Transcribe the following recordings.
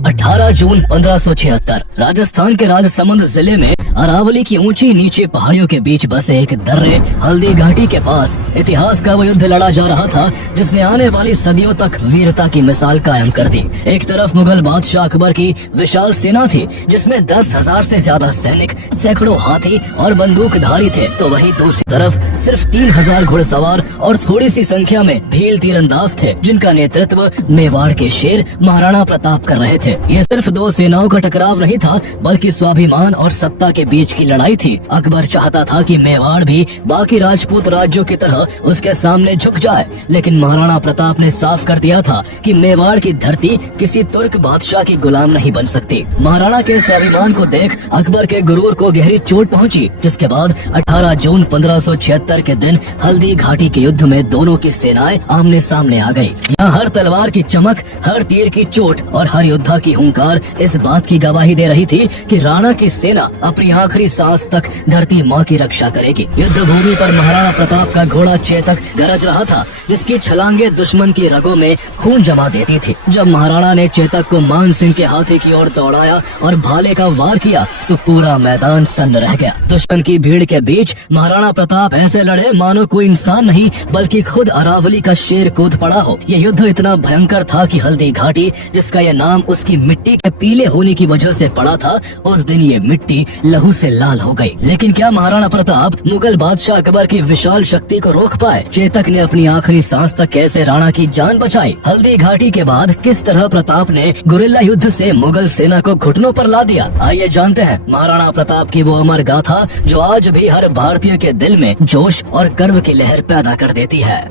18 जून 1576 राजस्थान के राजसमंद जिले में अरावली की ऊंची नीचे पहाड़ियों के बीच बसे एक दर्रे हल्दी घाटी के पास इतिहास का वो युद्ध लड़ा जा रहा था जिसने आने वाली सदियों तक वीरता की मिसाल कायम कर दी। एक तरफ मुगल बादशाह अकबर की विशाल सेना थी जिसमें 10,000 से ज्यादा सैनिक, सैकड़ों हाथी और बंदूकधारी थे, तो वहीं दूसरी तरफ सिर्फ 3,000 घुड़सवार और थोड़ी सी संख्या में भील तीरंदाज थे जिनका नेतृत्व मेवाड़ के शेर महाराणा प्रताप कर रहे थे। ये सिर्फ दो सेनाओं का टकराव नहीं था बल्कि स्वाभिमान और सत्ता के बीच की लड़ाई थी। अकबर चाहता था कि मेवाड़ भी बाकी राजपूत राज्यों की तरह उसके सामने झुक जाए, लेकिन महाराणा प्रताप ने साफ कर दिया था कि मेवाड़ की धरती किसी तुर्क बादशाह की गुलाम नहीं बन सकती। महाराणा के स्वाभिमान को देख अकबर के गुरूर को गहरी चोट पहुंची, जिसके बाद 18 जून 1576 के दिन हल्दी घाटी के युद्ध में दोनों की सेनाएं आमने सामने आ गयी। यहाँ हर तलवार की चमक, हर तीर की चोट और हर योद्धा की हुंकार इस बात की गवाही दे रही थी कि राणा की सेना अपनी आखिरी सांस तक धरती माँ की रक्षा करेगी। युद्ध भूमि पर महाराणा प्रताप का घोड़ा चेतक गरज रहा था जिसकी छलांगे दुश्मन की रगों में खून जमा देती थी। जब महाराणा ने चेतक को मान सिंह के हाथी की ओर दौड़ाया और भाले का वार किया तो पूरा मैदान सन्न रह गया। दुश्मन की भीड़ के बीच महाराणा प्रताप ऐसे लड़े मानो कोई इंसान नहीं बल्कि खुद अरावली का शेर कूद पड़ा हो। ये युद्ध इतना भयंकर था कि हल्दी घाटी, जिसका ये नाम उसकी मिट्टी के पीले होने की वजह से पड़ा था, उस दिन ये मिट्टी लहू से लाल हो गई। लेकिन क्या महाराणा प्रताप मुगल बादशाह अकबर की विशाल शक्ति को रोक पाए? चेतक ने अपनी आखिरी सांस तक कैसे राणा की जान बचाई? हल्दी घाटी के बाद किस तरह प्रताप ने गुरिल्ला युद्ध से मुगल सेना को घुटनों पर ला दिया? आइए जानते हैं महाराणा प्रताप की वो अमर गाथा जो आज भी हर भारतीय के दिल में जोश और गर्व की लहर पैदा कर देती है।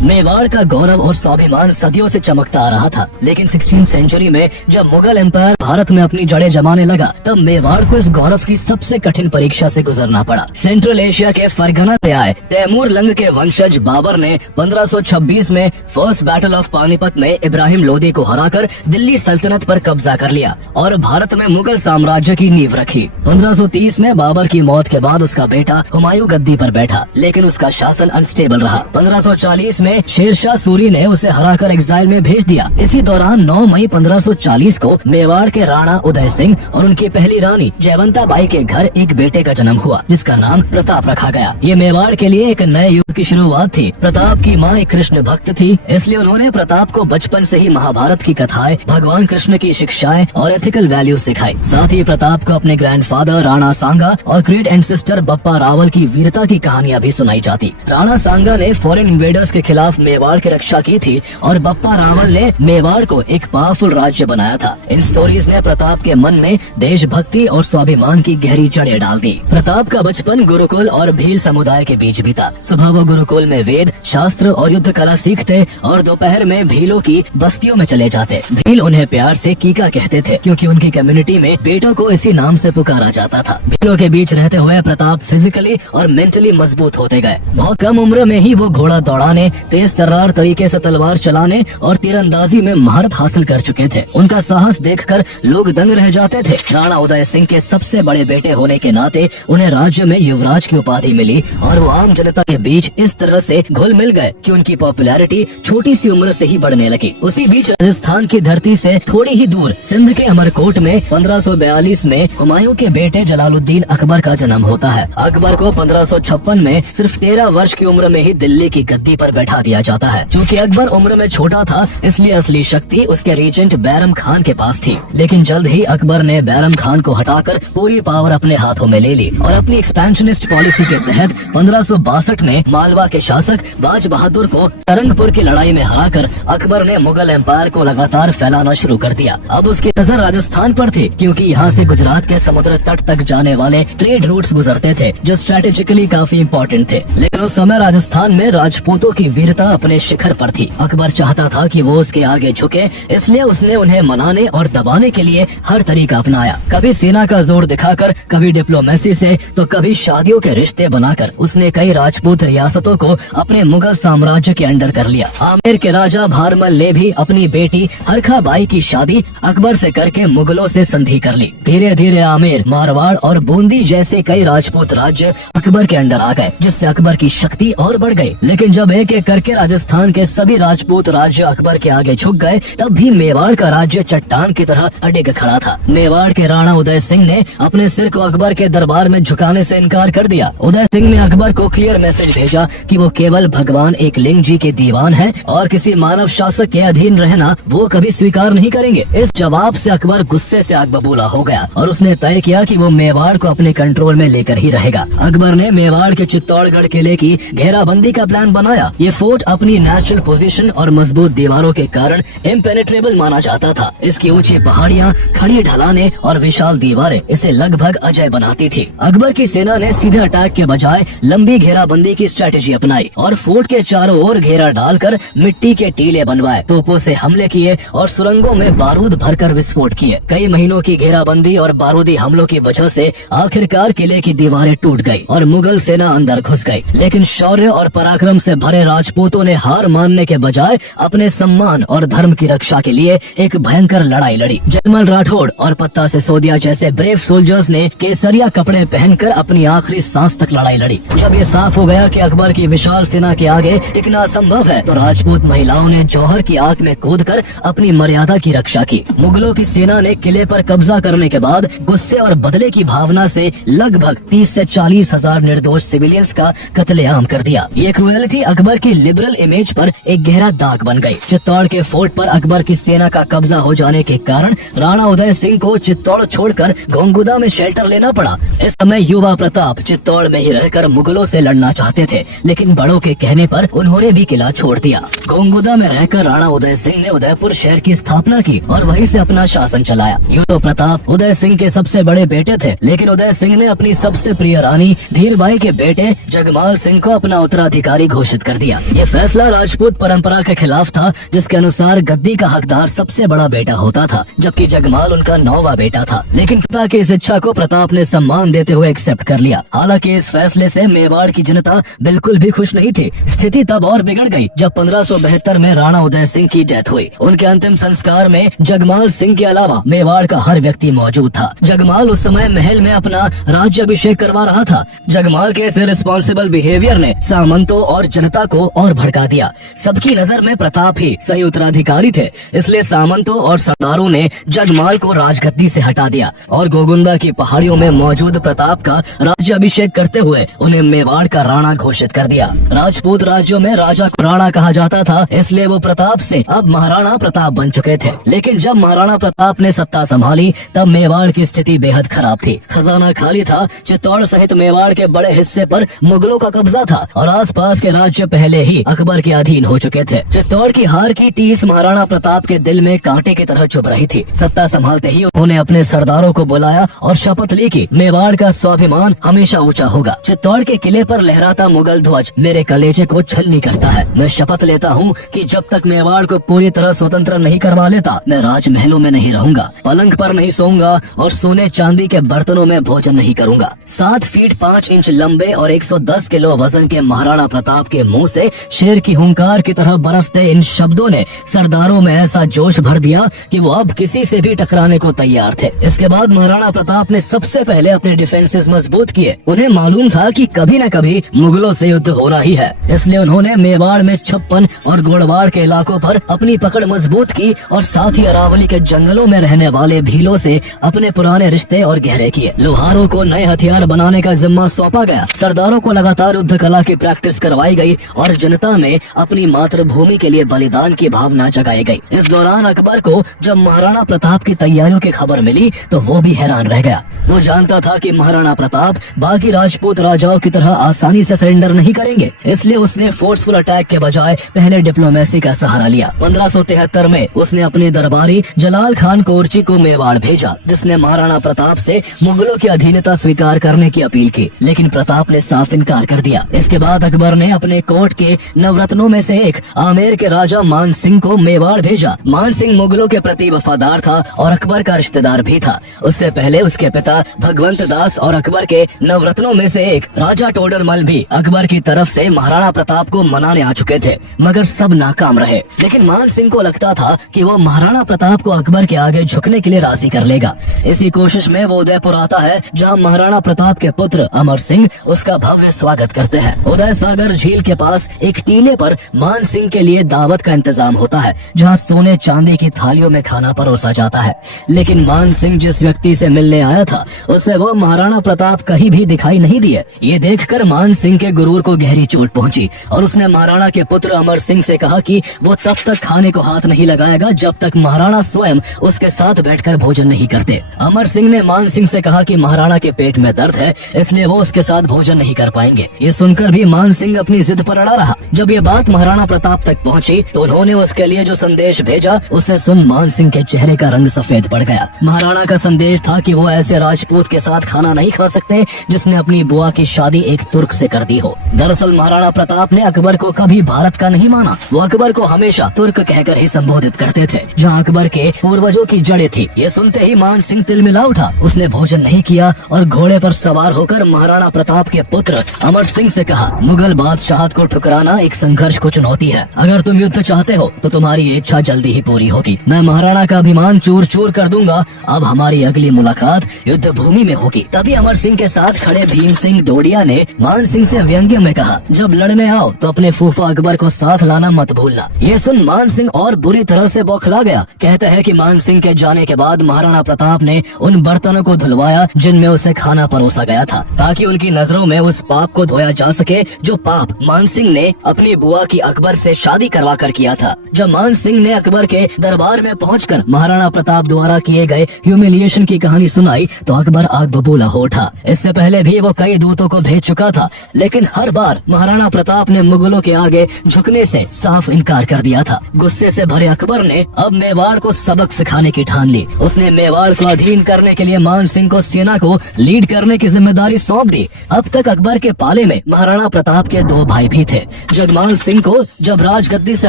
मेवाड़ का गौरव और स्वाभिमान सदियों से चमकता आ रहा था, लेकिन 16वीं सेंचुरी में जब मुगल एम्पायर भारत में अपनी जड़ें जमाने लगा तब मेवाड़ को इस गौरव की सबसे कठिन परीक्षा से गुजरना पड़ा। सेंट्रल एशिया के फरगना से आए तैमूर लंग के वंशज बाबर ने 1526 में फर्स्ट बैटल ऑफ पानीपत में इब्राहिम लोदी को हराकर दिल्ली सल्तनत पर कब्जा कर लिया और भारत में मुगल साम्राज्य की नींव रखी। 1530 में बाबर की मौत के बाद उसका बेटा हुमायूं गद्दी पर बैठा, लेकिन उसका शासन अनस्टेबल रहा। 1540 में शेरशाह सूरी ने उसे हराकर एग्जाइल में भेज दिया। इसी दौरान 9 मई 1540 को मेवाड़ के राणा उदय सिंह और उनकी पहली रानी जयवंता बाई के घर एक बेटे का जन्म हुआ जिसका नाम प्रताप रखा गया। ये मेवाड़ के लिए एक नए युग की शुरुआत थी। प्रताप की माँ एक कृष्ण भक्त थी, इसलिए उन्होंने प्रताप को बचपन से ही महाभारत की कथाएं, भगवान कृष्ण की शिक्षाएं और एथिकल वैल्यूज सिखाई। साथ ही प्रताप को अपने ग्रैंडफादर राणा सांगा और ग्रेट एंसेस्टर बप्पा रावल की वीरता की कहानियां भी सुनाई जाती। राणा सांगा ने फॉरेन इन्वेडर्स के खिलाफ मेवाड़ की रक्षा की थी और बप्पा रावल ने मेवाड़ को एक पावरफुल राज्य बनाया था। इन स्टोरीज ने प्रताप के मन में देशभक्ति और स्वाभिमान की गहरी जड़ें डाल दी। प्रताप का बचपन गुरुकुल और भील समुदाय के बीच बीता। सुबह वो गुरुकुल में वेद, शास्त्र और युद्ध कला सीखते और दोपहर में भीलों की बस्तियों में चले जाते। भील उन्हें प्यार से कीका कहते थे क्योंकि उनकी कम्युनिटी में बेटों को इसी नाम से पुकारा जाता था। भीलों के बीच रहते हुए प्रताप फिजिकली और मेंटली मजबूत होते गए। बहुत कम उम्र में ही वो घोड़ा दौड़ाने, तेज तर्रार तरीके से तलवार चलाने और तीरंदाजी में महारत हासिल कर चुके थे। उनका साहस देखकर लोग दंग रह जाते थे। राणा उदय सिंह के सबसे बड़े बेटे होने के नाते उन्हें राज्य में युवराज की उपाधि मिली और वो आम जनता के बीच इस तरह से घुल मिल गए कि उनकी पॉपुलैरिटी छोटी सी उम्र से ही बढ़ने लगी। उसी बीच राजस्थान की धरती से थोड़ी ही दूर सिंध के अमरकोट में 1542 में हुमायूं के बेटे जलालुद्दीन अकबर का जन्म होता है। अकबर को 1556 में सिर्फ 13 वर्ष की उम्र में ही दिल्ली की गद्दी पर बैठा दिया जाता है। चूँकि अकबर उम्र में छोटा था इसलिए असली शक्ति उसके रीजेंट बैरम खान के पास थी, लेकिन जल्द ही अकबर ने बैरम खान को हटाकर पूरी पावर अपने हाथों में ले ली और अपनी एक्सपेंशनिस्ट पॉलिसी के तहत 1562 में मालवा के शासक बाज बहादुर को तरंगपुर की लड़ाई में हराकर अकबर ने मुगल एम्पायर को लगातार फैलाना शुरू कर दिया। अब उसकी नजर राजस्थान पर थी क्योंकि यहाँ से गुजरात के समुद्र तट तक जाने वाले ट्रेड रूट्स गुजरते थे जो स्ट्रेटेजिकली काफी इम्पोर्टेंट थे। लेकिन उस समय राजस्थान में राजपूतों की वीरता अपने शिखर पर थी। अकबर चाहता था कि वो उसके आगे झुके, इसलिए उसने उन्हें मनाने और दबाने के लिए हर तरीका अपनाया। कभी सेना का जोर दिखाकर, कभी डिप्लोमेसी से, तो कभी शादियों के रिश्ते बनाकर उसने कई राजपूत रियासतों को अपने मुगल साम्राज्य के अंडर कर लिया। आमेर के राजा भारमल ने भी अपनी बेटी हरखा बाई की शादी अकबर से करके मुगलों से संधि कर ली। धीरे धीरे आमेर, मारवाड़ और बूंदी जैसे कई राजपूत राज्य अकबर के अंडर आ गए, जिससे अकबर की शक्ति और बढ़ गई। लेकिन जब एक एक करके राजस्थान के सभी राजपूत राज्य अकबर के आगे झुक गए, तब भी मेवाड़ का राज्य चट्टान की तरह अडिग खड़ा था। मेवाड़ के राणा उदय सिंह ने अपने सिर को अकबर के दरबार में झुकाने से इनकार कर दिया। उदय सिंह ने अकबर को क्लियर मैसेज भेजा कि वो केवल भगवान एकलिंग जी के दीवान हैं और किसी मानव शासक के अधीन रहना वो कभी स्वीकार नहीं करेंगे। इस जवाब से अकबर गुस्से से आग बबूला हो गया और उसने तय किया कि वो मेवाड़ को अपने कंट्रोल में लेकर ही रहेगा। अकबर ने मेवाड़ के चित्तौड़गढ़ किले की घेराबंदी का प्लान बनाया। ये फोर्ट अपनी नेचुरल पोजीशन और मजबूत दीवारों के कारण इम्पेनेट्रेबल माना जाता था। इसकी ऊंची पहाड़ियाँ, खड़ी ढलाने और विशाल दीवारें इसे लगभग अजय बनाती थी। अकबर की सेना ने सीधे अटैक के बजाय लंबी घेराबंदी की स्ट्रेटेजी अपनाई और फोर्ट के चारों ओर घेरा डालकर मिट्टी के टीले बनवाए, तोपों से हमले किए और सुरंगों में बारूद भरकर विस्फोट किए। कई महीनों की घेराबंदी और बारूदी हमलों की वजह से आखिरकार किले की दीवारें टूट गई और मुगल सेना अंदर घुस गई। लेकिन शौर्य और पराक्रम से भरे राजपूतों ने हार मानने के बजाय अपने सम्मान और धर्म की रक्षा के लिए एक भयंकर लड़ाई लड़ी। जयमल राठौड़ और पत्ता सिसोदिया जैसे ब्रेव सोल्जर्स ने केसरिया कपड़े पहनकर अपनी आखिरी सांस तक लड़ाई लड़ी। जब ये साफ हो गया कि अकबर की विशाल सेना के आगे टिकना असंभव है, तो राजपूत महिलाओं ने जौहर की आग में कूदकर अपनी मर्यादा की रक्षा की। मुगलों की सेना ने किले पर कब्जा करने के बाद गुस्से और बदले की भावना से लगभग 30 से 40 हजार निर्दोष सिविलियंस का कत्लेआम कर दिया। ये क्रूएलिटी अकबर की लिबरल इमेज पर एक गहरा दाग बन गई। चित्तौड़ के फोर्ट पर अकबर की सेना का कब्जा हो जाने के कारण राणा उदय सिंह को चित्तौड़ छोड़कर गोंगुदा में शेल्टर लेना पड़ा। इस समय युवा प्रताप चित्तौड़ में ही रहकर मुगलों से लड़ना चाहते थे, लेकिन बड़ों के कहने पर उन्होंने भी किला छोड़ दिया। गोंगुदा में रहकर राणा उदय सिंह ने उदयपुर शहर की स्थापना की और वहीं से अपना शासन चलाया। यूं तो प्रताप उदय सिंह के सबसे बड़े बेटे थे, लेकिन उदय सिंह ने अपनी सबसे प्रिय रानी धीरबाई के बेटे जगमाल सिंह को अपना उत्तराधिकारी घोषित कर दिया। ये फैसला राजपूत परंपरा के खिलाफ था, जिसके अनुसार गद्दी का हकदार सबसे बड़ा बेटा होता था, जबकि जगमाल उनका 9वां बेटा था। लेकिन पिता की इस इच्छा को प्रताप ने सम्मान देते हुए एक्सेप्ट कर लिया। हालांकि इस फैसले से मेवाड़ की जनता बिल्कुल भी खुश नहीं थी। स्थिति तब और बिगड़ गई जब 1572 में राणा उदय सिंह की डेथ हुई। उनके अंतिम संस्कार में जगमाल सिंह के अलावा मेवाड़ का हर व्यक्ति मौजूद था। जगमाल उस समय महल में अपना राज्याभिषेक करवा रहा था। जगमाल के इस रिस्पॉन्सिबल बिहेवियर ने सामंतों और जनता को और भड़का दिया। सबकी नजर में प्रताप ही सही उत्तराधिकारी थे, इसलिए सामंतों और सरदारों ने जगमाल को राजगद्दी से हटा दिया और गोगुंदा की पहाड़ियों में मौजूद प्रताप का राज्याभिषेक करते हुए उन्हें मेवाड़ का राणा घोषित कर दिया। राजपूत राज्यों में राजा को राणा कहा जाता था, इसलिए वो प्रताप से अब महाराणा प्रताप बन चुके थे। लेकिन जब महाराणा प्रताप ने सत्ता संभाली तब मेवाड़ की स्थिति बेहद खराब थी। खजाना खाली था, चित्तौड़ सहित मेवाड़ के बड़े हिस्से पर मुगलों का कब्जा था और आसपास के राज्य पहले ही अकबर के अधीन हो चुके थे। चित्तौड़ की हार की टीस महाराणा प्रताप के दिल में कांटे की तरह चुभ रही थी। सत्ता संभालते ही उन्होंने अपने सरदारों को बुलाया और शपथ ली कि मेवाड़ का स्वाभिमान हमेशा ऊंचा होगा। चित्तौड़ के किले पर लहराता मुगल ध्वज मेरे कलेजे को छलनी करता है। मैं शपथ लेता हूँ कि जब तक मेवाड़ को पूरी तरह स्वतंत्र नहीं करवा लेता, मैं राजमहलों में नहीं रहूंगा, पलंग पर नहीं सोऊंगा और सोने चांदी के बर्तनों में भोजन नहीं करूंगा। 7 फीट 5 इंच लंबे और 110 किलो वजन के महाराणा प्रताप के मुंह से शेर की हुंकार की तरह बरसते इन शब्दों ने सरदारों में ऐसा जोश भर दिया कि वो अब किसी से भी टकराने को तैयार थे। इसके बाद महाराणा प्रताप ने सबसे पहले अपने डिफेंसेस मजबूत किए। उन्हें मालूम था कि कभी न कभी मुगलों से युद्ध होना ही है, इसलिए उन्होंने मेवाड़ में 56 और गोड़वाड़ के इलाकों पर अपनी पकड़ मजबूत की और साथ ही अरावली के जंगलों में रहने वाले भीलों से अपने पुराने रिश्ते और गहरे किए। लोहारों को नए हथियार बनाने का जिम्मा सौंपा गया। सरदारों को लगातार युद्ध कला की प्रैक्टिस करवाई गई और जनता में अपनी मातृभूमि के लिए बलिदान की भावना जगाई गई। इस दौरान अकबर को जब महाराणा प्रताप की तैयारियों की खबर मिली तो वो भी हैरान रह गया। वो जानता था कि महाराणा प्रताप बाकी राजपूत राजाओं की तरह आसानी से सरेंडर नहीं करेंगे, इसलिए उसने फोर्सफुल अटैक के बजाय पहले डिप्लोमेसी का सहारा लिया। 1573 में उसने अपने दरबारी जलाल खान कोरची को मेवाड़ भेजा, जिसने महाराणा प्रताप से मुगलों की अधीनता स्वीकार करने की अपील की, लेकिन प्रताप ने साफ इनकार कर दिया। इसके बाद अकबर ने अपने कोर्ट के नवरत्नों में से एक आमेर के राजा मान सिंह को मेवाड़ भेजा। मान सिंह मुगलों के प्रति वफादार था और अकबर का रिश्तेदार भी था। उससे पहले उसके पिता भगवंत दास और अकबर के नवरत्नों में से एक राजा टोडरमल भी अकबर की तरफ से महाराणा प्रताप को मनाने आ चुके थे, मगर सब नाकाम रहे। लेकिन मान सिंह को लगता था कि वो महाराणा प्रताप को अकबर के आगे झुकने के लिए राजी कर लेगा। इसी कोशिश में वो उदयपुर आता है, जहाँ महाराणा प्रताप के पुत्र अमर सिंह उसका भव्य स्वागत करते हैं। उदय सागर झील के पास एक टीले पर मान सिंह के लिए दावत का इंतजाम होता है, जहाँ सोने चांदी की थालियों में खाना परोसा जाता है। लेकिन मान सिंह जिस व्यक्ति से मिलने आया था, उसे वो महाराणा प्रताप कहीं भी दिखाई नहीं दिए। ये देखकर मान सिंह के गुरूर को गहरी चोट पहुंची और उसने महाराणा के पुत्र अमर सिंह से कहा कि वो तब तक खाने को हाथ नहीं लगाएगा जब तक महाराणा स्वयं उसके साथ बैठकर भोजन नहीं करते। अमर सिंह ने मान सिंह से कहा कि महाराणा के पेट में दर्द है, इसलिए वो उसके साथ भोजन नहीं कर पाएंगे। ये सुनकर भी मान सिंह अपनी जिद पर अड़ा रहा। जब ये बात महाराणा प्रताप तक पहुंची तो उन्होंने उसके लिए जो संदेश भेजा, उसे सुन मान सिंह के चेहरे का रंग सफेद पड़ गया। महाराणा का संदेश था कि वो ऐसे राजपूत के साथ खाना नहीं खा सकते जिसने अपनी बुआ की शादी एक तुर्क से कर दी हो। दरअसल महाराणा प्रताप ने अकबर को कभी भारत का नहीं माना। वो अकबर को हमेशा तुर्क कहकर ही संबोधित करते थे, जहाँ अकबर के पूर्वजों की जड़ें थी। ये सुनते ही मान सिंह तिलमिला उठा। उसने भोजन नहीं किया और घोड़े पर सवार होकर महाराणा प्रताप के पुत्र अमर सिंह से कहा, मुगल बादशाहत को ठुकराना एक संघर्ष को चुनौती है। अगर तुम युद्ध चाहते हो तो तुम्हारी इच्छा जल्दी ही पूरी होगी। मैं महाराणा का अभिमान चूर चूर कर दूंगा। अब हमारी अगली मुलाकात युद्ध भूमि में होगी। तभी अमर सिंह के साथ खड़े भीम सिंह डोडिया ने मान सिंह से व्यंग्य में कहा, जब लड़ने आओ तो अपने फूफा अकबर को साथ लाना मत भूलना। ये सुन मान सिंह और बुरी तरह से बौखला गया। कहते हैं कि मान सिंह के जाने के बाद महाराणा प्रताप ने उन बर्तनों को धुलवाया जिनमें उसे खाना परोसा गया था, ताकि उनकी नजरों में उस पाप को धोया जा सके जो पाप मान सिंह ने अपनी बुआ की अकबर से शादी करवा कर किया था। जब मान सिंह ने अकबर के दरबार में पहुंचकर महाराणा प्रताप द्वारा किए गए ह्यूमिलिएशन की कहानी सुनाई तो अकबर आग बबूला हो उठा। इससे पहले भी वो कई दूतों को भेज चुका था, लेकिन हर बार महाराणा प्रताप ने मुगलों के आगे झुकने से साफ इनकार कर दिया था। गुस्से से भरे अकबर ने अब मेवाड़ को सबक सिखाने की ठान ली। उसने मेवाड़ को अधीन करने के लिए मान सिंह को सेना को लीड करने की जिम्मेदारी सौंप दी। अब तक अकबर के पाले में महाराणा प्रताप के दो भाई भी थे। जगमाल सिंह को जब राजगद्दी से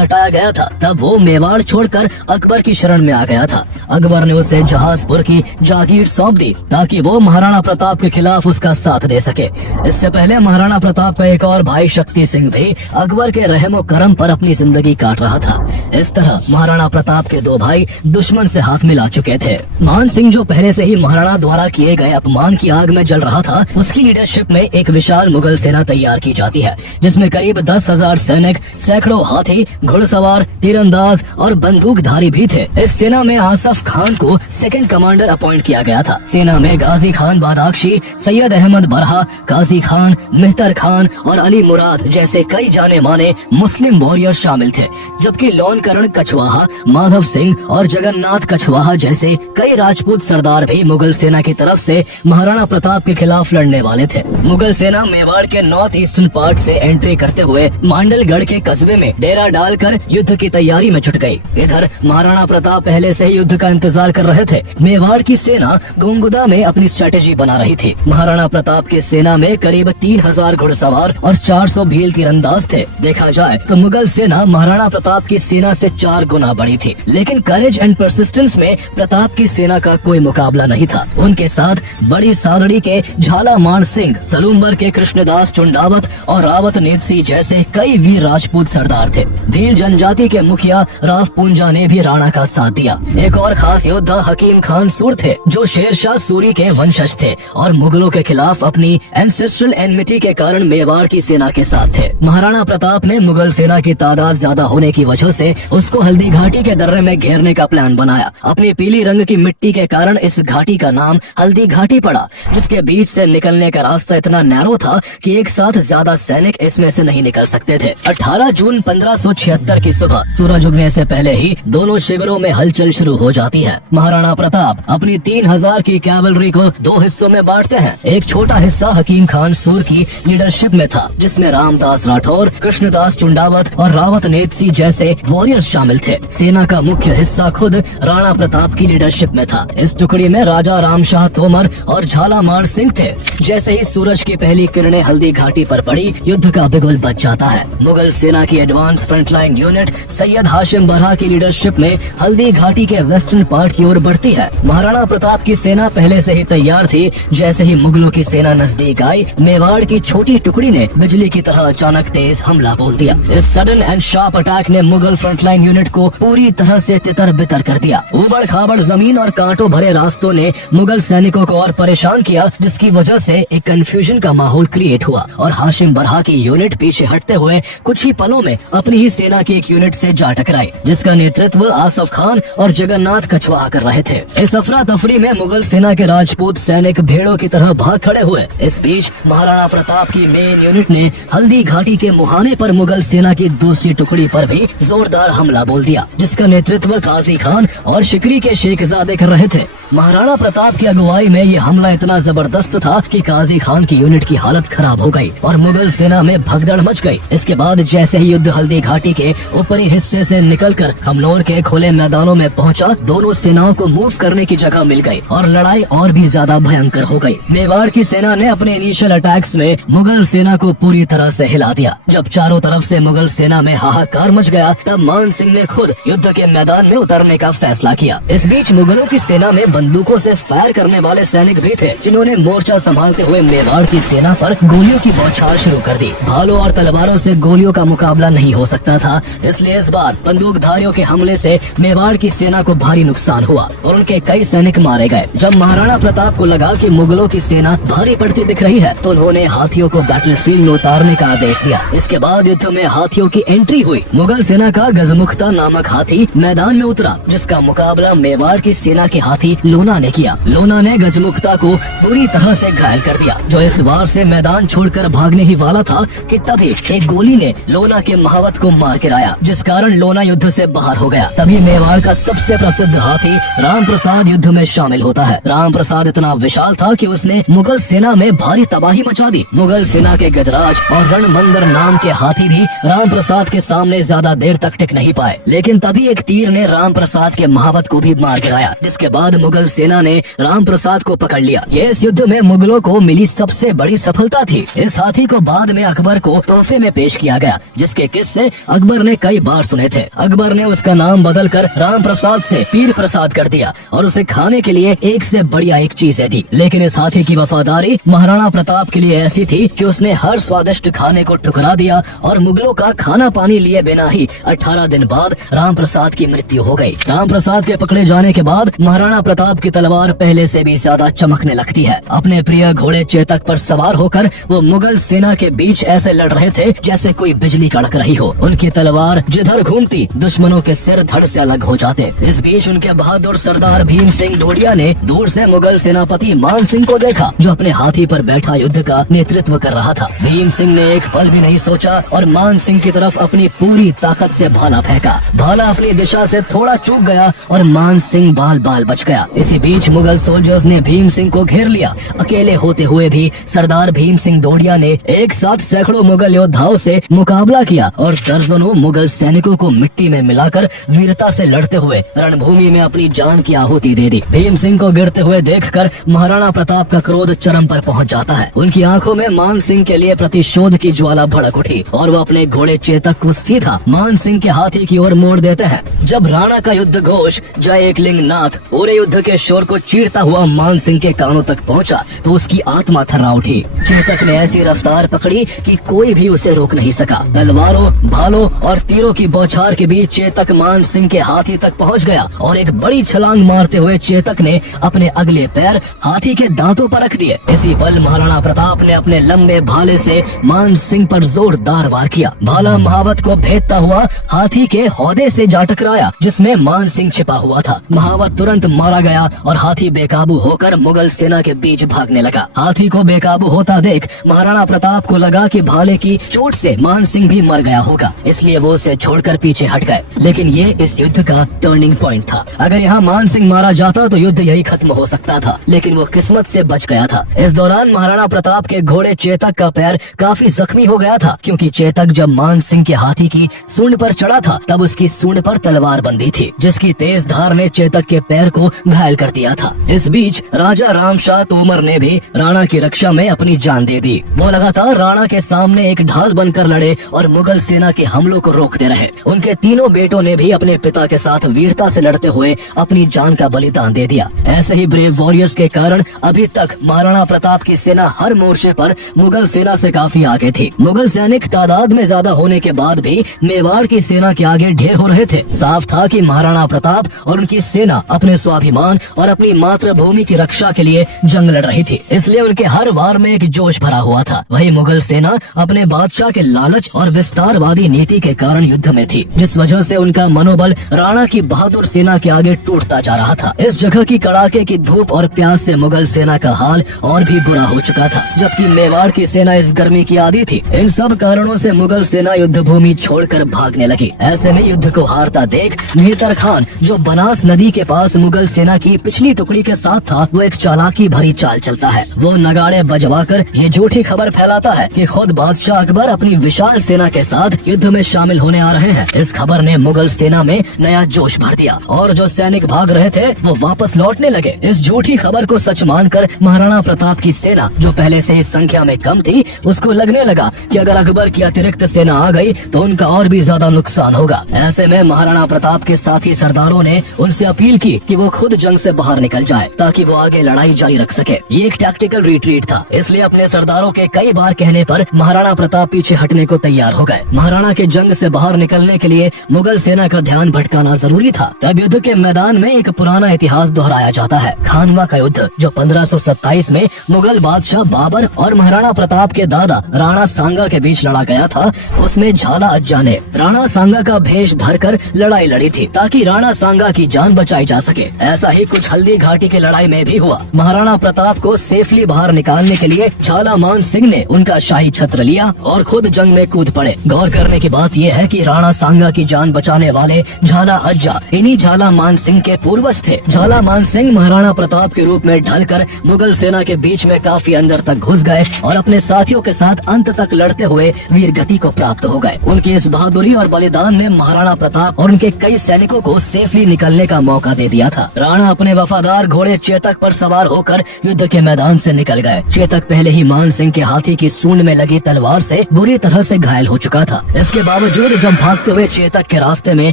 हटाया गया था, तब वो मेवाड़ छोड़कर अकबर की शरण में आ गया था। अकबर ने उसे जहाजपुर की जागीर सौंप दी ताकि वो महाराणा प्रताप के खिलाफ उसका साथ दे सके। इससे पहले महाराणा प्रताप का एक और भाई शक्ति सिंह भी अकबर के रहमो करम पर अपनी जिंदगी काट रहा था। इस तरह महाराणा प्रताप के दो भाई दुश्मन से हाथ मिला चुके थे। मान सिंह जो पहले से ही महाराणा द्वारा किए गए अपमान की आग में जल रहा था, उसकी लीडरशिप में एक विशाल मुगल सेना तैयार की जाती है, जिसमें करीब 10,000 सैनिक, सैकड़ों हाथी, घुड़सवार, तीरंदाज और बंदूकधारी भी थे। इस सेना में आसफ खान को सेकंड कमांडर अपॉइंट किया गया था। सेना में गाजी खान बादाख्शी, सैयद अहमद बरहा, काजी खान, मेहतर खान और अली मुराद जैसे कई जाने माने मुस्लिम वॉरियर शामिल थे, जबकि लौन करण कछवाहा, माधव सिंह और जगन्नाथ कछवाहा जैसे कई राजपूत सरदार भी मुगल सेना की तरफ से महाराणा प्रताप के खिलाफ लड़ने वाले थे। मुगल सेना मेवाड़ के नॉर्थ ईस्टर्न पार्ट से एंट्री करते हुए मांडलगढ़ के कस्बे में डेरा डालकर युद्ध की तैयारी में जुट गई। इधर महाराणा प्रताप पहले से ही युद्ध का इंतजार कर रहे थे। मेवाड़ की सेना गोंगुदा में अपनी स्ट्रेटेजी बना रही थी। महाराणा प्रताप की सेना में करीब 3,000 घुड़सवार और 400 भील तीरंदाज थे। देखा जाए तो मुगल सेना महाराणा प्रताप की सेना से 4 गुना बड़ी थी, लेकिन करेज एंड परसिस्टेंस में प्रताप की सेना का कोई मुकाबला नहीं था। उनके साथ बड़ी सादड़ी के झालामाण सिंह, सलूम्बर के कृष्णदास चुंडावत और रावत नेतसी जैसे कई वीर राजपूत सरदार थे। भील जनजाति के मुखिया राव पूंजा ने भी राणा का साथ दिया। एक और खास योद्धा हकीम खान सूर थे, जो शेरशाह सूरी के वंशज थे और मुगलों के खिलाफ अपनी एंसेस्ट्रल एनमिटी के कारण मेवाड़ की सेना के साथ थे। महाराणा प्रताप ने मुगल सेना की तादाद ज्यादा होने की वजह से उसको हल्दी घाटी के दर्रे में घेरने का प्लान बनाया। अपनी पीली रंग की मिट्टी के कारण इस घाटी का नाम हल्दी घाटी पड़ा, जिसके बीच से निकलने का रास्ता इतना नैरो था कि एक साथ ज्यादा सैनिक इसमें से नहीं निकल सकते थे। 18 जून 1576 की सुबह सूरज उगने से पहले ही दोनों शिविरों में हलचल शुरू हो जाती है। महाराणा प्रताप अपनी 3,000 की कैवलरी को 2 हिस्सों में बांटते हैं। एक छोटा हिस्सा हकीम खान सूर की लीडरशिप में था, जिसमें रामदास राठौर, कृष्णदास चुंडावत और रावत नेतसी जैसे वॉरियर्स शामिल थे। सेना का मुख्य हिस्सा खुद राणा प्रताप की लीडरशिप में था। इस टुकड़ी में राजा रामशाह तोमर और झालामाण सिंह थे। जैसे ही सूरज की पहली किरणें हल्दी घाटी पर पड़ी, युद्ध का बिगुल बज जाता है। मुगल सेना की advance frontline unit Syed Hashim बरहा की लीडरशिप में हल्दी घाटी के वेस्टर्न पार्ट की ओर बढ़ती है। महाराणा प्रताप की सेना पहले से ही तैयार थी। जैसे ही मुगलों की सेना नजदीक आई, मेवाड़ की छोटी टुकड़ी ने बिजली की तरह अचानक तेज हमला बोल दिया। इस सडन एंड शार्प अटैक ने मुगल फ्रंटलाइन यूनिट को पूरी तरह से तितर बितर कर दिया। उबड़ खाबड़ जमीन और कांटों भरे रास्तों ने मुगल सैनिकों को और परेशान किया, जिसकी वजह से एक कंफ्यूजन का माहौल क्रिएट हुआ और हाशिम बरहा की यूनिट पीछे हट काटते हुए कुछ ही पलों में अपनी ही सेना की एक यूनिट से जा टकराई, जिसका नेतृत्व आसफ खान और जगन्नाथ कछवाहा कर रहे थे। इस अफरा तफरी में मुगल सेना के राजपूत सैनिक भेड़ों की तरह भाग खड़े हुए। इस बीच महाराणा प्रताप की मेन यूनिट ने हल्दी घाटी के मुहाने पर मुगल सेना की दूसरी टुकड़ी पर भी जोरदार हमला बोल दिया, जिसका नेतृत्व काजी खान और शिकरी के शेखजादे कर रहे थे। महाराणा प्रताप की अगुवाई में ये हमला इतना जबरदस्त था कि काजी खान की यूनिट की हालत खराब हो गई और मुगल सेना में भगदड़ मच गई। इसके बाद जैसे ही युद्ध हल्दी घाटी के ऊपरी हिस्से से निकलकर खमनोर के खुले मैदानों में पहुंचा, दोनों सेनाओं को मूव करने की जगह मिल गई और लड़ाई और भी ज्यादा भयंकर हो गई। मेवाड़ की सेना ने अपने इनिशियल अटैक्स में मुगल सेना को पूरी तरह से हिला दिया। जब चारों तरफ से मुगल सेना में हाहाकार मच गया, तब मान सिंह ने खुद युद्ध के मैदान में उतरने का फैसला किया। इस बीच मुगलों की सेना में बंदूकों से फायर करने वाले सैनिक भी थे, जिन्होंने मोर्चा संभालते हुए मेवाड़ की सेना पर गोलियों की बौछार शुरू कर दी। भालों और तलवारों से गोलियों का मुकाबला नहीं हो सकता था, इसलिए इस बार बंदूकधारियों के हमले से मेवाड़ की सेना को भारी नुकसान हुआ और उनके कई सैनिक मारे गए। जब महाराणा प्रताप को लगा कि मुगलों की सेना भारी पड़ती दिख रही है, तो उन्होंने हाथियों को बैटलफील्ड में उतारने का आदेश दिया। इसके बाद युद्ध में हाथियों की एंट्री हुई। मुगल सेना का गजमुख्ता नामक हाथी मैदान में उतरा, जिसका मुकाबला मेवाड़ की सेना के हाथी लोना ने किया। लोना ने गजमुख्ता को बुरी तरह से घायल कर दिया, जो इस वार से मैदान छोड़कर भागने ही वाला था कि तभी एक गोली ने लोना के महावत को मार गिराया, जिस कारण लोना युद्ध से बाहर हो गया। तभी मेवाड़ का सबसे प्रसिद्ध हाथी राम प्रसाद युद्ध में शामिल होता है। राम प्रसाद इतना विशाल था कि उसने मुगल सेना में भारी तबाही मचा दी। मुगल सेना के गजराज और रणमंदर नाम के हाथी भी राम प्रसाद के सामने ज्यादा देर तक टिक नहीं पाए, लेकिन तभी एक तीर ने राम प्रसाद के महावत को भी मार गिराया, जिसके बाद मुगल सेना ने राम प्रसाद को पकड़ लिया। ये इस युद्ध में मुगलों को मिली सबसे बड़ी सफलता थी। इस हाथी को बाद में अकबर को तोहफे में पेश किया गया, जिसके किस्से अकबर ने कई बार सुने थे। अकबर ने उसका नाम बदलकर राम प्रसाद से पीर प्रसाद कर दिया और उसे खाने के लिए एक से बढ़िया एक चीजें दी। लेकिन इस हाथी की वफादारी महाराणा प्रताप के लिए ऐसी थी कि उसने हर स्वादिष्ट खाने को ठुकरा दिया और मुगलों का खाना पानी लिए बिना ही 18 दिन बाद राम प्रसाद की मृत्यु हो गई। राम प्रसाद के पकड़े जाने के बाद महाराणा प्रताप की तलवार पहले से भी ज्यादा चमकने लगती है। अपने प्रिय घोड़े चेतक पर सवार होकर वो मुगल सेना के बीच ऐसे लड़ रहे थे जैसे कोई बिजली कड़क रही हो। उनकी तलवार जिधर घूमती दुश्मनों के सिर धड़ से अलग हो जाते। इस बीच उनके बहादुर सरदार भीम सिंह ढोडिया ने दूर से मुगल सेनापति मान सिंह को देखा, जो अपने हाथी पर बैठा युद्ध का नेतृत्व कर रहा था। भीम सिंह ने एक पल भी नहीं सोचा और मान सिंह की तरफ अपनी पूरी ताकत से भाला फेंका। भाला अपनी दिशा से थोड़ा चूक गया और मान सिंह बाल बाल बच गया। इसी बीच मुगल सोल्जर्स ने भीम सिंह को घेर लिया। अकेले होते हुए भी सरदार भीम सिंह ढोडिया ने एक साथ सैकड़ों मुगल योद्धाओं से मुकाबला किया और दर्जनों मुगल सैनिकों को मिट्टी में मिलाकर वीरता से लड़ते हुए रणभूमि में अपनी जान की आहुति दे दी। भीम सिंह को गिरते हुए देखकर महाराणा प्रताप का क्रोध चरम पर पहुंच जाता है। उनकी आंखों में मान सिंह के लिए प्रतिशोध की ज्वाला भड़क उठी और वो अपने घोड़े चेतक को सीधा मान सिंह के हाथी की ओर मोड़ देते हैं। जब राणा का युद्ध घोष जय एकलिंग नाथ पूरे युद्ध के शोर को चीरता हुआ मान सिंह के कानों तक पहुंचा, तो उसकी आत्मा थर्रा उठी। चेतक ने ऐसी रफ्तार पकड़ी कि कोई भी उसे रोक नहीं सका। तलवारों, भालों और तीरों की बौछार के बीच चेतक मान सिंह के हाथी तक पहुंच गया और एक बड़ी छलांग मारते हुए चेतक ने अपने अगले पैर हाथी के दांतों पर रख दिए। इसी पल महाराणा प्रताप ने अपने लंबे भाले से मान सिंह पर जोरदार वार किया। भाला महावत को भेदता हुआ हाथी के हौदे से जा टकराया, जिसमें मान सिंह छिपा हुआ था। महावत तुरंत मारा गया और हाथी बेकाबू होकर मुगल सेना के बीच भागने लगा। हाथी को बेकाबू होता देख महाराणा प्रताप को लगा कि भाले की चोट से मान सिंह भी मर गया होगा, इसलिए वो उसे छोड़कर पीछे हट गए। लेकिन ये इस युद्ध का टर्निंग पॉइंट था। अगर यहाँ मान सिंह मारा जाता तो युद्ध यही खत्म हो सकता था, लेकिन वो किस्मत से बच गया था। इस दौरान महाराणा प्रताप के घोड़े चेतक का पैर काफी जख्मी हो गया था, क्योंकि चेतक जब मान सिंह के हाथी की सूंड पर चढ़ा था तब उसकी सूंड पर तलवार बंधी थी, जिसकी तेज धार ने चेतक के पैर को घायल कर दिया था। इस बीच राजा रामशाह तोमर ने भी राणा की रक्षा में अपनी जान दे दी। वो लगातार राणा के सामने एक ढाल बनकर लड़े और मुगल सेना के हमलों को रोकते रहे। उनके तीनों बेटों ने भी अपने पिता के साथ वीरता से लड़ते हुए अपनी जान का बलिदान दे दिया। ऐसे ही ब्रेव वॉरियर्स के कारण अभी तक महाराणा प्रताप की सेना हर मोर्चे पर मुगल सेना से काफी आगे थी। मुगल सैनिक तादाद में ज्यादा होने के बाद भी मेवाड़ की सेना के आगे ढेर हो रहे थे। साफ था कि महाराणा प्रताप और उनकी सेना अपने स्वाभिमान और अपनी मातृभूमि की रक्षा के लिए जंग लड़ रही थी, इसलिए उनके हर वार में एक जोश भरा हुआ था। वही मुगल सेना अपने बादशाह बादशाह के लालच और विस्तारवादी नीति के कारण युद्ध में थी, जिस वजह से उनका मनोबल राणा की बहादुर सेना के आगे टूटता जा रहा था। इस जगह की कड़ाके की धूप और प्यास से मुगल सेना का हाल और भी बुरा हो चुका था, जबकि मेवाड़ की सेना इस गर्मी की आदी थी। इन सब कारणों से मुगल सेना युद्ध भूमि छोड़कर भागने लगी। ऐसे में युद्ध को हारता देख मेहतर खान, जो बनास नदी के पास मुगल सेना की पिछली टुकड़ी के साथ था, वो एक चालाकी भरी चाल चलता है। वो नगाड़े बजवाकर ये झूठी खबर फैलाता है कि खुद बादशाह अकबर अपनी विशाल सेना के साथ युद्ध में शामिल होने आ रहे हैं। इस खबर ने मुगल सेना में नया जोश भर दिया और जो सैनिक भाग रहे थे वो वापस लौटने लगे। इस झूठी खबर को सच मानकर महाराणा प्रताप की सेना, जो पहले से ही संख्या में कम थी, उसको लगने लगा कि अगर अकबर की अतिरिक्त सेना आ गई तो उनका और भी ज्यादा नुकसान होगा। ऐसे में महाराणा प्रताप के साथी सरदारों ने उनसे अपील की कि वो खुद जंग से बाहर निकल जाए ताकि वो आगे लड़ाई जारी रख सके। ये एक टैक्टिकल रिट्रीट था, इसलिए अपने सरदारों के कई बार कहने पर महाराणा प्रताप पीछे हटने को तैयार हो गए। महाराणा के जंग से बाहर निकलने के लिए मुगल सेना का ध्यान भटकाना जरूरी था। तब युद्ध के मैदान में एक पुराना इतिहास दोहराया जाता है, खानवा का युद्ध, जो 1527 में मुगल बादशाह बाबर और महाराणा प्रताप के दादा राणा सांगा के बीच लड़ा गया था। उसमें झाला अज्जा ने राणा सांगा का भेष धरकर लड़ाई लड़ी थी ताकि राणा सांगा की जान बचाई जा सके। ऐसा ही कुछ हल्दी घाटी की लड़ाई में भी हुआ। महाराणा प्रताप को सेफली बाहर निकालने के लिए झाला मान सिंह ने उनका शाही छत्र लिया और खुद जंग में कूद पड़े। गौर करने की बात यह है कि राणा सांगा की जान बचाने वाले झाला अज्जा इन्हीं झाला मान सिंह के पूर्वज थे। झाला मान सिंह महाराणा प्रताप के रूप में ढलकर मुगल सेना के बीच में काफी अंदर तक घुस गए और अपने साथियों के साथ अंत तक लड़ते हुए वीर गति को प्राप्त हो गए। उनकी इस बहादुरी और बलिदान ने महाराणा प्रताप और उनके कई सैनिकों को सेफली निकलने का मौका दे दिया था। राणा अपने वफादार घोड़े चेतक पर सवार होकर युद्ध के मैदान से निकल गए। चेतक पहले ही मान सिंह के हाथी की सूंड में लगी तलवार से बुरी तरह से घायल हो चुका था। इसके बावजूद जब भागते हुए चेतक के रास्ते में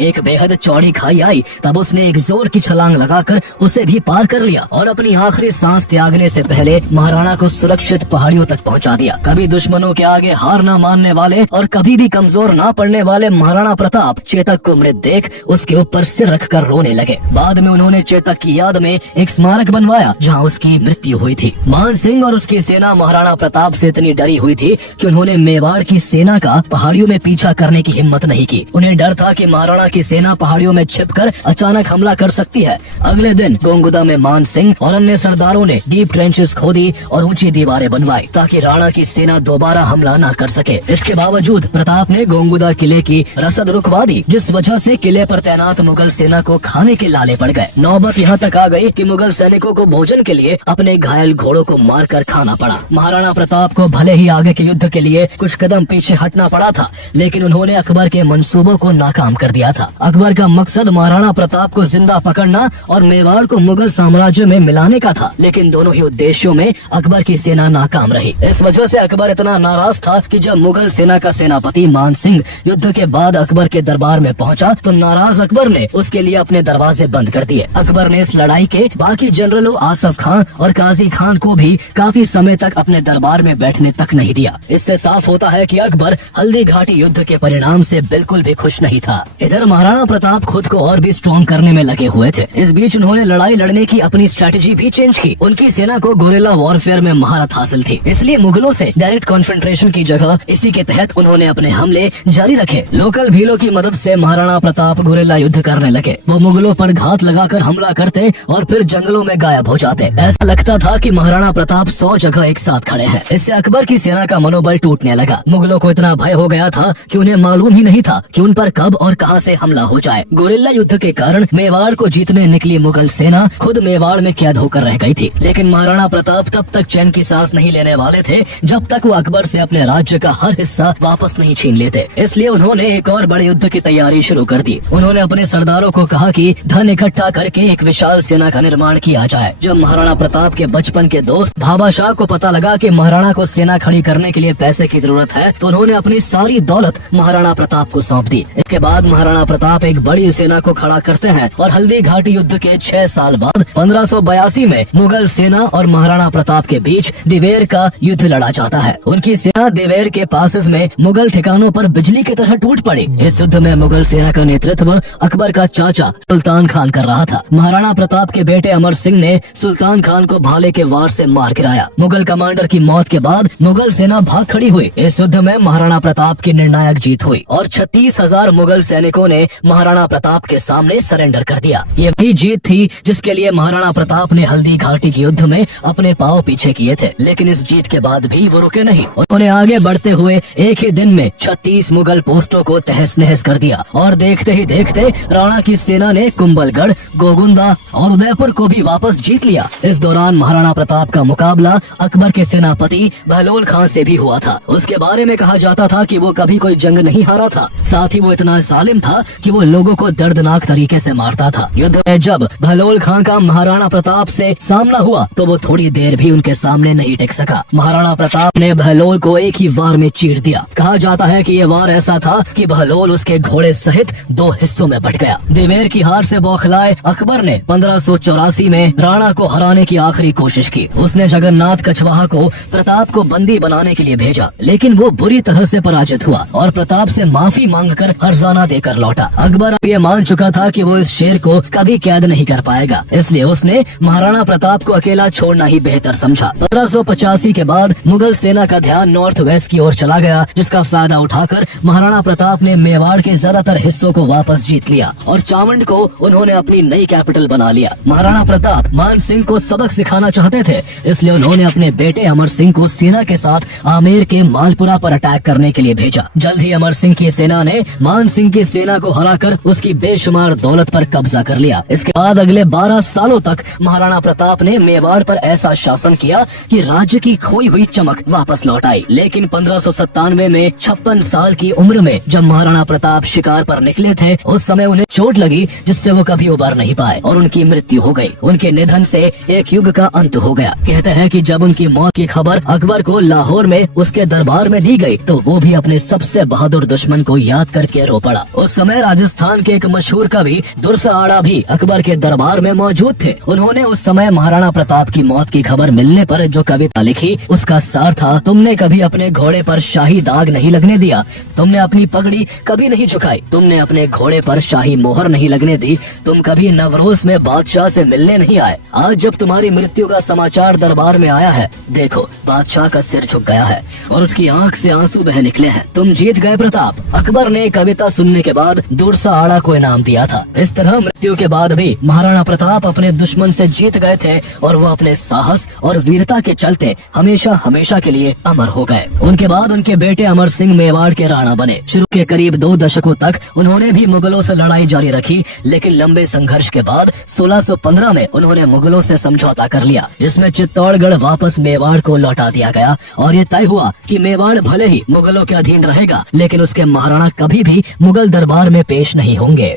एक बेहद चौड़ी खाई आई, तब उसने एक जोर की छलांग लगाकर उसे भी पार कर लिया और अपनी आखिरी सांस त्यागने से पहले महाराणा को सुरक्षित पहाड़ियों तक पहुंचा दिया। कभी दुश्मनों के आगे हार न मानने वाले और कभी भी कमजोर न पड़ने वाले महाराणा प्रताप चेतक को मृत देख उसके ऊपर सिर रखकर रोने लगे। बाद में उन्होंने चेतक की याद में एक स्मारक बनवाया जहां उसकी मृत्यु हुई थी। मान सिंह और उसकी सेना महाराणा प्रताप से इतनी डरी हुई थी कि उन्होंने मेवाड़ की सेना का पहाड़ियों में पीछा करने की हिम्मत नहीं की। उन्हें डर था कि महाराणा की सेना पहाड़ियों में छिपकर अचानक हमला कर सकती है। अगले दिन गोंगुदा में मान सिंह और अन्य सरदारों ने डीप ट्रेंचेस खोदी और ऊंची दीवारें बनवाई ताकि राणा की सेना दोबारा हमला न कर सके। इसके बावजूद प्रताप ने गोंगुदा किले की रसद रुकवा दी, जिस वजह से किले पर तैनात मुगल सेना को खाने के लाले पड़ गए। नौबत यहाँ तक आ गई कि मुगल सैनिकों को भोजन के लिए अपने घायल घोड़ों को मारकर खाना पड़ा। महाराणा प्रताप को भले ही आगे के युद्ध के लिए कुछ कदम पीछे हटना पड़ा था, लेकिन उन्होंने अकबर के मंसूबों को नाकाम कर दिया था। अकबर का मकसद महाराणा प्रताप को जिंदा पकड़ना और मेवाड़ को मुगल साम्राज्य में मिलाने का था, लेकिन दोनों ही उद्देश्यों में अकबर की सेना नाकाम रही। इस वजह से अकबर इतना नाराज था कि जब मुगल सेना का सेनापति मान सिंह युद्ध के बाद अकबर के दरबार में पहुंचा तो नाराज अकबर ने उसके लिए अपने दरवाजे बंद कर दिए। अकबर ने इस लड़ाई के बाकी जनरलों आसफ खान और काजी खान को भी काफी समय तक अपने दरबार में बैठने तक नहीं दिया। इससे साफ होता है कि अकबर हल्दी घाटी युद्ध के परिणाम से बिल्कुल भी खुश नहीं था। इधर महाराणा प्रताप खुद को और भी स्ट्रॉन्ग करने में लगे हुए थे। इस बीच उन्होंने लड़ाई लड़ने की अपनी स्ट्रेटेजी भी चेंज की। उनकी सेना को गोरिल्ला वॉरफेयर में महारत हासिल थी, इसलिए मुगलों से डायरेक्ट कॉन्फ्रंटेशन की जगह इसी के तहत उन्होंने अपने हमले जारी रखे। लोकल भीलों की मदद से महाराणा प्रताप गोरिल्ला युद्ध करने लगे। वो मुगलों पर घात लगाकर हमला करते और फिर जंगलों में गायब हो जाते। ऐसा लगता था कि महाराणा प्रताप 100 जगह एक साथ खड़े हैं। इससे अकबर की सेना का मनोबल टूटने लगा। मुगलों को इतना भय हो गया था कि उन्हें मालूम ही नहीं था कि उन पर कब और कहां से हमला हो जाए। गोरिल्ला युद्ध के कारण मेवाड़ को जीतने निकली मुगल सेना खुद मेवाड़ में कैद होकर रह गई थी। लेकिन महाराणा प्रताप तब तक चैन की सांस नहीं लेने वाले थे जब तक वो अकबर से अपने राज्य का हर हिस्सा वापस नहीं छीन लेते। इसलिए उन्होंने एक और बड़े युद्ध की तैयारी शुरू कर दी। उन्होंने अपने सरदारों को कहा कि धन इकट्ठा करके एक विशाल सेना का निर्माण किया जाए। जब महाराणा प्रताप के बचपन के दोस्त भाबा शाह को पता लगा कि महाराणा को सेना खड़ी करने के लिए पैसे की जरूरत है, तो उन्होंने अपनी सारी दौलत महाराणा प्रताप को सौंप दी। इसके बाद महाराणा प्रताप एक बड़ी सेना को खड़ा करते हैं और हल्दी घाटी युद्ध के 6 साल बाद 1582 में मुगल सेना और महाराणा प्रताप के बीच दिवेर का युद्ध लड़ा जाता है। उनकी सेना दिवेर के पासेस में मुगल ठिकानों पर बिजली की तरह टूट पड़ी। इस युद्ध में मुगल सेना का नेतृत्व अकबर का चाचा सुल्तान खान कर रहा था। महाराणा प्रताप के बेटे अमर सिंह ने सुल्तान खान को भाले के वार से मार गिराया। मुगल कमांडर की मौत के बाद मुगल सेना भाग खड़ी हुई हुई। इस युद्ध में महाराणा प्रताप की निर्णायक जीत हुई और 36,000 मुगल सैनिकों ने महाराणा प्रताप के सामने सरेंडर कर दिया। ये वही जीत थी जिसके लिए महाराणा प्रताप ने हल्दी घाटी के युद्ध में अपने पांव पीछे किए थे। लेकिन इस जीत के बाद भी वो रुके नहीं। उन्होंने आगे बढ़ते हुए एक ही दिन में 36 मुगल पोस्टों को तहस नहस कर दिया और देखते ही देखते राणा की सेना ने कुंभलगढ़, गोगुंदा और उदयपुर को भी वापस जीत लिया। इस दौरान महाराणा प्रताप का मुकाबला अकबर के सेनापति बहलोल खां से भी हुआ था। उसके बारे में कहा जाता था कि वो कभी कोई जंग नहीं हारा था, साथ ही वो इतना जालिम था कि वो लोगों को दर्दनाक तरीके से मारता था। युद्ध में जब बहलोल खां का महाराणा प्रताप से सामना हुआ तो वो थोड़ी देर भी उनके सामने नहीं टिक सका। महाराणा प्रताप ने बहलोल को एक ही वार में चीर दिया। कहा जाता है कि ये वार ऐसा था कि बहलोल उसके घोड़े सहित 2 हिस्सों में बट गया। देवेर की हार से बौखलाए अकबर ने 1584 में राणा को हराने की आखिरी कोशिश की। उसने जगन्नाथ कछवाहा को प्रताप को बंदी बनाने के लिए भेजा, लेकिन वो बुरी तरह से पराजित हुआ और प्रताप से माफी मांगकर हर्जाना देकर लौटा। अकबर अब ये मान चुका था कि वो इस शेर को कभी कैद नहीं कर पाएगा, इसलिए उसने महाराणा प्रताप को अकेला छोड़ना ही बेहतर समझा। 1585 के बाद मुगल सेना का ध्यान नॉर्थ वेस्ट की ओर चला गया, जिसका फायदा उठाकर महाराणा प्रताप ने मेवाड़ के ज्यादातर हिस्सों को वापस जीत लिया और चावंड को उन्होंने अपनी नई कैपिटल बना लिया। महाराणा प्रताप मान सिंह को सबक सिखाना चाहते थे, इसलिए उन्होंने अपने बेटे अमर सिंह को सेना के साथ आमेर के मालपुरा पर अटैक करने के लिए भेजा। जल्द ही अमर सिंह की सेना ने मान सिंह की सेना को हराकर उसकी बेशुमार दौलत पर कब्जा कर लिया। इसके बाद अगले 12 सालों तक महाराणा प्रताप ने मेवाड़ पर ऐसा शासन किया कि राज्य की खोई हुई चमक वापस लौट आई। लेकिन 1597 में 56 साल की उम्र में जब महाराणा प्रताप शिकार पर निकले थे, उस समय उन्हें चोट लगी जिससे वो कभी उबर नहीं पाए और उनकी मृत्यु हो गई। उनके निधन से एक युग का अंत हो गया। कहते हैं कि जब उनकी मौत की खबर अकबर को लाहौर में उसके दरबार में दी गई तो वो भी अपने सबसे बहादुर दुश्मन को याद करके रो पड़ा। उस समय राजस्थान के एक मशहूर कवि दुर्सा आड़ा भी अकबर के दरबार में मौजूद थे। उन्होंने उस समय महाराणा प्रताप की मौत की खबर मिलने पर जो कविता लिखी उसका सार था, तुमने कभी अपने घोड़े पर शाही दाग नहीं लगने दिया, तुमने अपनी पगड़ी कभी नहीं झुकाई, तुमने अपने घोड़े पर शाही मोहर नहीं लगने दी, तुम कभी नवरोज में बादशाह से मिलने नहीं आए। आज जब तुम्हारी मृत्यु का समाचार दरबार में आया है, देखो बादशाह का सिर झुक गया है और उसकी आंख से आंसू बह निकले हैं। तुम जीत गए प्रताप। अकबर ने कविता सुनने के बाद दुर्सा आड़ा को इनाम दिया था। इस तरह मृत्यु के बाद भी महाराणा प्रताप अपने दुश्मन से जीत गए थे और वो अपने साहस और वीरता के चलते हमेशा हमेशा के लिए अमर हो गए। उनके बाद उनके बेटे अमर सिंह मेवाड़ के राणा बने। शुरू के करीब 2 दशकों तक उन्होंने भी मुगलों से लड़ाई जारी रखी, लेकिन लंबे संघर्ष के बाद 1615 में उन्होंने मुगलों से समझौता कर लिया, जिसमें चित्तौड़गढ़ वापस मेवाड़ को लौटा दिया गया और ये तय हुआ कि मेवाड़ भले ही मुगलों के अधीन रहेगा, लेकिन उसके महाराणा कभी भी मुगल दरबार में पेश नहीं होंगे।